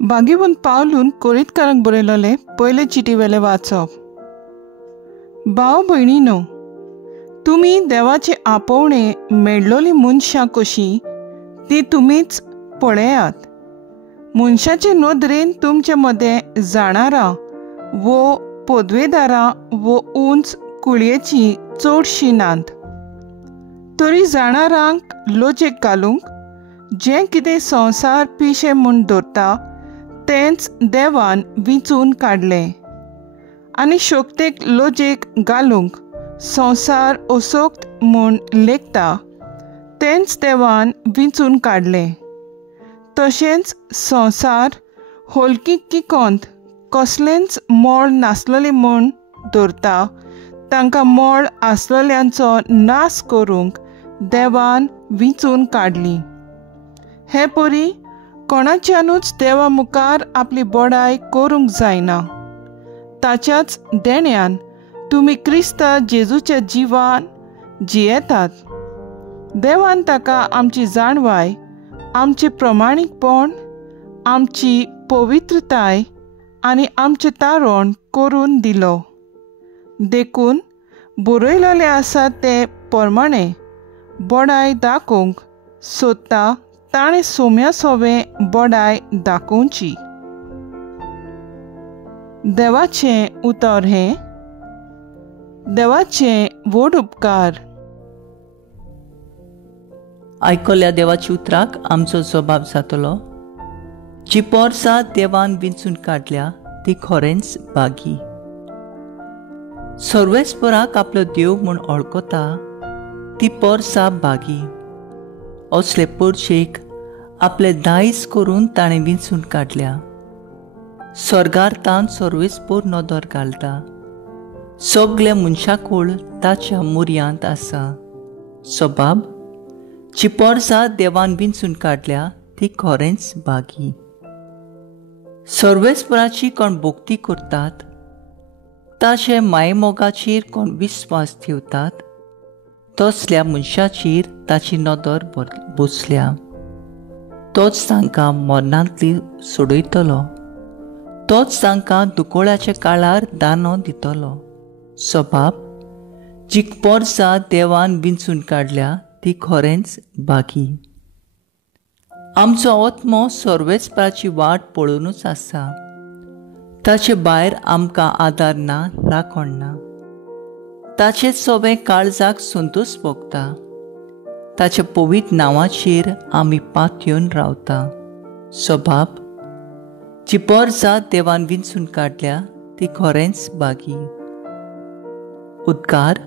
बागेवन पावलून कोरीतकारांक बरयलेले पयले चिटीवेले वाचप. भाव भयणीनो, तुमी देवाचे आपोवणे मेळ्ळोली मनशां कशीं ती तुमीच पळयात. मनशाचे नदरेन तुमचे मदें जाणारां वो पदवेदारां वो उंच कुळयेची चडशी नात. तरी जाणारांक लोचेक घालूंक जें कितें संवसार पिशे म्हूण धरता तेंच देवान विंचून काडलें, आनी शोकतेक लोचेक घालूंक संवसार असोक्त म्हूण लेखता तेंच देवान विंचून काडलें. तशेंच संवसार होलकीक कोंत कसलेंच मोल नासलेलें म्हूण धरता तांकां मोल आसलेल्यांचो नाश करूंक देवान विंचून काडली. हे परी कोणाच्यानूच देवा मुखार आपली बडाय करूंक जायना. ताच्याच देण्यान तुमी क्रिस्ता जेजूच्या जिवान जियेतात. देवान ताका आमची जाणवाय, आमचे प्रमाणीकपण, आमची पवित्रताय आनी आमचें तारण करून दिलो. देखून बरयलेलें आसा ते प्रमाणें बडाय दाखोवंक सोदता ताणें सोम्या सोबें बडाय दाखोवची. देवाचें उतर हें. देवाचें व्हड उपकार. आयकल्या देवाच्या उतराक आमचो जबाब जातलो. जी पोरसां देवान विंचून काडल्या ती खरेंच बागी. सर्वेस्पराक आपलो देव म्हूण वळखता ती पोरसां बागी. असले पोरशेक आपले दायज करून ताणें विंचून काडल्या. स्वर्गार तान सर्वेस्पर नदर घालता. सगळे मनशाकूळ ताच्या मुर्यांत आसा. सबाब जी पोरसां देवान विंचून काडल्या ती खरेंच बागी. सर्वेस्पराची कोण भोक्ती करतात ताचे मायमोगाचेर कोण विस्वास ठेवतात तसल्या मनशाचेर ताची नदर बसल्या. तोच तांकां मरणांतली सोडयतलो. तोच तांकां दुकोळ्याच्या काळार दानो दितलो. सबाब जी पोरसां देवान विंचून काडल्या ती खरेंच बागी. आमचो आत्मो सर्वेस्पराची वाट पळोवनूच आसा. ताचे भायर आमकां आदार ना राखण ना. ताचे सोबे काळजाक संतोश भोगता. ताच्या पवित्र नांवाचेर आमी पातयेवन रावता. सबाब जी पोरसां देवान विंचून काडल्या ती खरेंच बागी. उद्गार.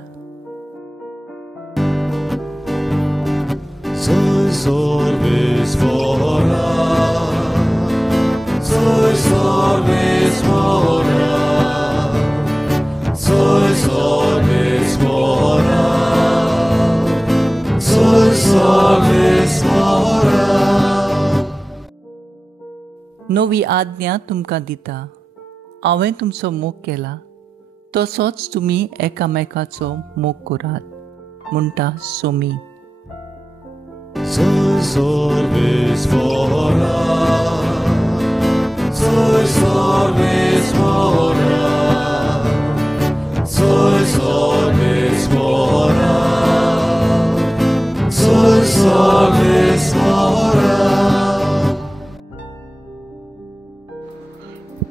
नवी आज्ञा तुमकां दिता. हांवें तुमचो मोग केला तसोच तुमी एकामेकाचो मोग करात म्हणटा सोमी.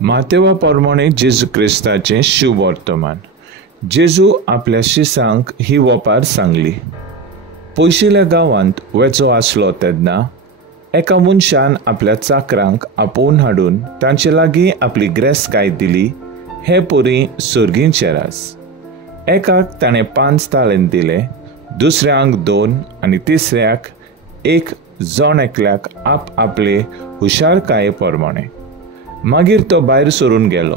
मातेवा प्रमाणे जेजू क्रिस्ताचें शुभ वर्तमान. जेजू आपल्या शिसांक ही वपार सांगली. पयशिल्या गांवांत वेचो आसलो तेन्ना एका मनशान आपल्या चाकरांक आपोवन हाडून तांचे लागीं आपली ग्रेस्काय दिली. हे परी सुर्गींचे रास. एकाक ताणें 5 ताळेंत दिले, दुसऱ्यांक 2 आनी तिसऱ्याक 1 जण एकल्याक आप आपले हुशारकाये प्रमाणे. मागीर तो भायर सरून गेलो.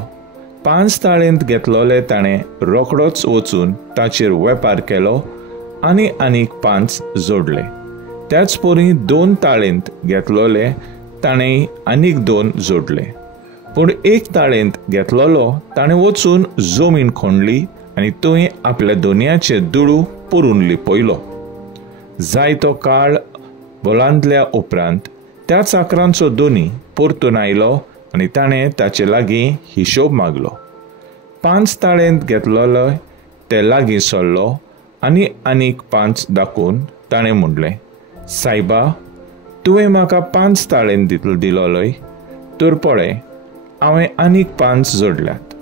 5 ताळेंत घेतलोले ताणें रोखडोच वचून ताचेर वेपार केलो आनी आनीक 5 जोडले. त्याच परी 2 ताळेंत घेतलोले ताणें आनीक 2 जोडले. पूण 1 ताळेंत घेतलोलो ताणें वचून जमीन खणली आनी थंय आपल्या दोनयाचे दुडू पुरून लिपयलो. जायतो काळ बोलांतल्या उपरांत त्या चाकरांचो दोनी परतून आयलो आनी ताणें ताचे लागीं हिशोब मागलो. 5 ताळेंत घेतलोलो ते लागीं सरलो आनी आनीक 5 दाखोवन ताणें म्हणलें, सायबा, तुवें म्हाका 5 ताळेंत दिलोलोय, तर पळय, हांवें आनीक 5 जोडल्यात.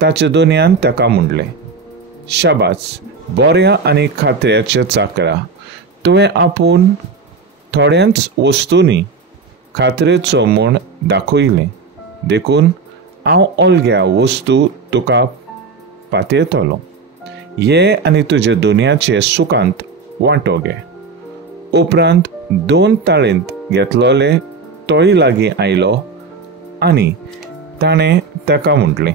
ताचे दोनयान ताका म्हणलें, शाबास, बऱ्या आनी खात्र्याच्या चाकरा, तुवें आपूण थोड्यांच वस्तूंनी खात्रेचो म्हूण दाखयलें, देखून हांव ओलग्या वस्तू तुका पातयतलो. ये आनी तुजे दुनियाचे सुखांत वांटो घे. उपरांत 2 ताळेंत घेतलोले तोय लागीं आयलो आनी ताणें ताका म्हटलें,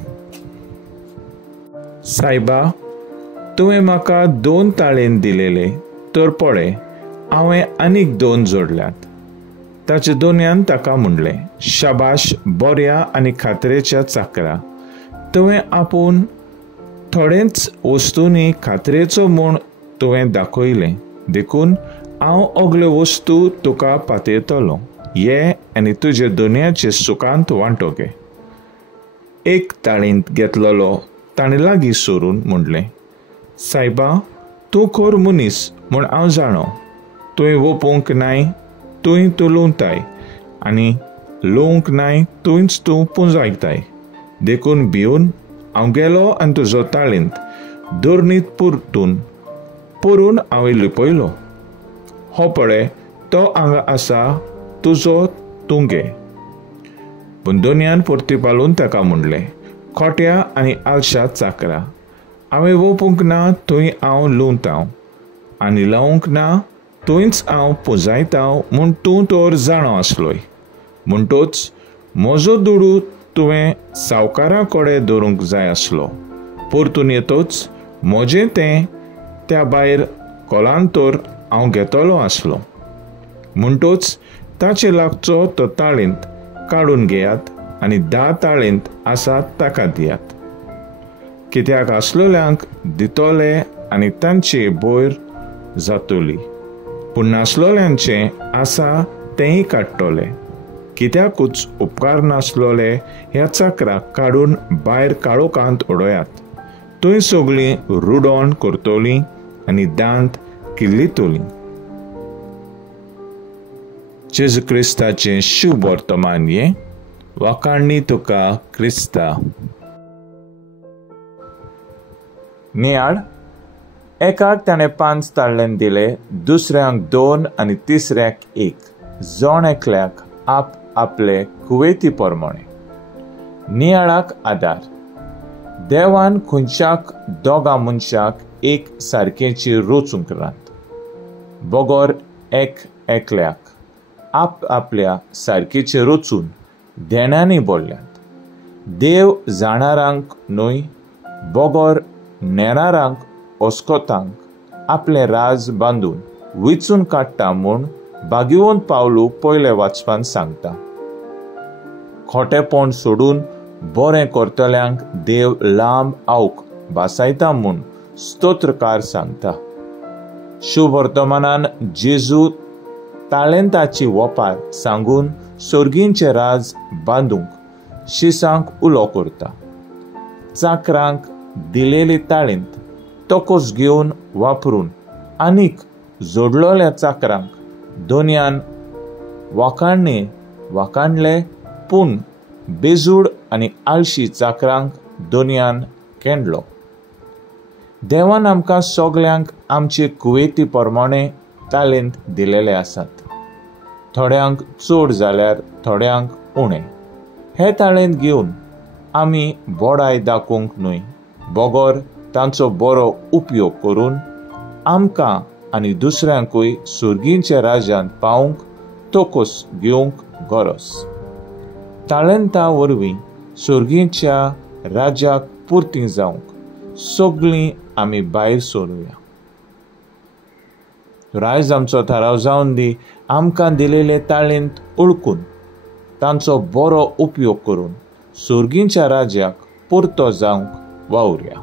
सायबा, तुवें म्हाका 2 ताळेंत दिलेले, तर पळय, हांवें आनीक 2 जोडल्यात. ताचे दोनयान ताका म्हणलें, शाबाश, बऱ्या आनी खात्रेच्या चाकरा, तुवें आपूण थोडेच वस्तूंनी खात्रेचो म्हूण तुवें दाखयलें, देखून हांव ओगल्यो वस्तू तुका पातयतलो. ये आनी तुजे दुनियाचे सुखांत वांटो घे. 1 ताळेंत घेतलोलो ताणें लागीं सरून म्हणलें, सायबा, तूं खोर मनीस म्हूण हांव जाणो. तुवें ओपूंक नाय, तुवें तूं लुंवताय, आनी लुंवंक नाय, तुवेंच तूं पुंजायताय. देखून भिवन हांव गेलो आनी तुजो ताळेंत दुर्नीत परून हांवें लिपयलो. हो पळय, तो हांगा आसा, तुजो तूं घे. पूण दोनयान परतीपालून ताका म्हणलें, खोट्या आनी आलशा चाकरा, हांवें ओपूंक ना थंय हांव लुंवतां, आनी लावंक ना थंयच हांव पुंजायतां म्हूण तूं तर जाणो आसलोय. म्हणटूच म्हजो दुडू तुवें सावकारा कडेन दवरूंक जाय आसलो. परतून येतोच म्हजें तें त्या भायर कोलान तर हांव घेतलो आसलो. म्हणटूच ताचे लागचो तो ताळेंत काडून घेयात आनी 10 ताळेंत आसात ताका दियात. कित्याक आसलोल्यांक दितोले आनी तांची बोयर जातली, पूण नासलोल्यांचें आसा तेंय काडटले. कित्याकूच उपकार नासलोले ह्या चाकराक काडून भायर काळोखांत उडयात. थंय सगळीं रुडोण करतलीं आनी दांत किल्लीतलीं. जेजू क्रिस्ताचें शुभ वर्तमान ये वाखाणणी तुका क्रिस्ता. नियाळ, एकाक ताणें 5 ताळें दिले, दुसऱ्यांक 2 आनी तिसऱ्याक 1, जोण एकल्याक आप आपले कुवेती प्रमाणे. नियाळाक आदार. देवान खंयच्याक दोगा मनशाक एक सारकेची रोचूंक रांत. बोगोर एकल्याक आप आपल्या सारकेचे रोचून देण्यांनी बोडल्यात. देव जाणारांक न्हय, बोगोर नेणारांक ओस्कोतांक आपलें राज बांदून विचून काडटा म्हूण भाग्यवंत पावलू पयले वाचपान सांगता. खोटेपण सोडून बरें करतल्यांक देव लांब आवक बासायता म्हूण स्तोत्रकार सांगता. शुभ वर्तमानान जेजू ताळेंताची वपार सांगून सोर्गींचे राज बांदूंक शिसांक उलो करता. चाकरांक दिलेली ताळेंत तोकोस घेवन वापरून आनीक जोडलोल्या चाकरांक दोनयान वाखाणले, पूण बेजूड आनी आळशी चाकरांक दोनयान केंडलो. देवान आमकां सगल्यांक आमचे कुवेती प्रमाणे ताळेंत दिलेले आसात. थोड्यांक चड जाल्यार थोड्यांक उणें. हे ताळेंत घेवन आमी बोडाय दाखोवंक न्हय, बोगोर तांचो बरो उपयोग करून आमकां आनी दुसऱ्यांकूय सुर्गींच्या राज्यांत पावूंक तोकोस घेवंक गरज. ताळेंता वरवीं सुर्गींच्या राज्याक पुर्ती जावंक सगळीं आमी भायर सरूया. आयज आमचो थाराव जावन दी, आमकां दिलेले ताळेंत ओळखून तांचो बरो उपयोग करून सुर्गींच्या राज्याक पुरतो जावंक वावुरया.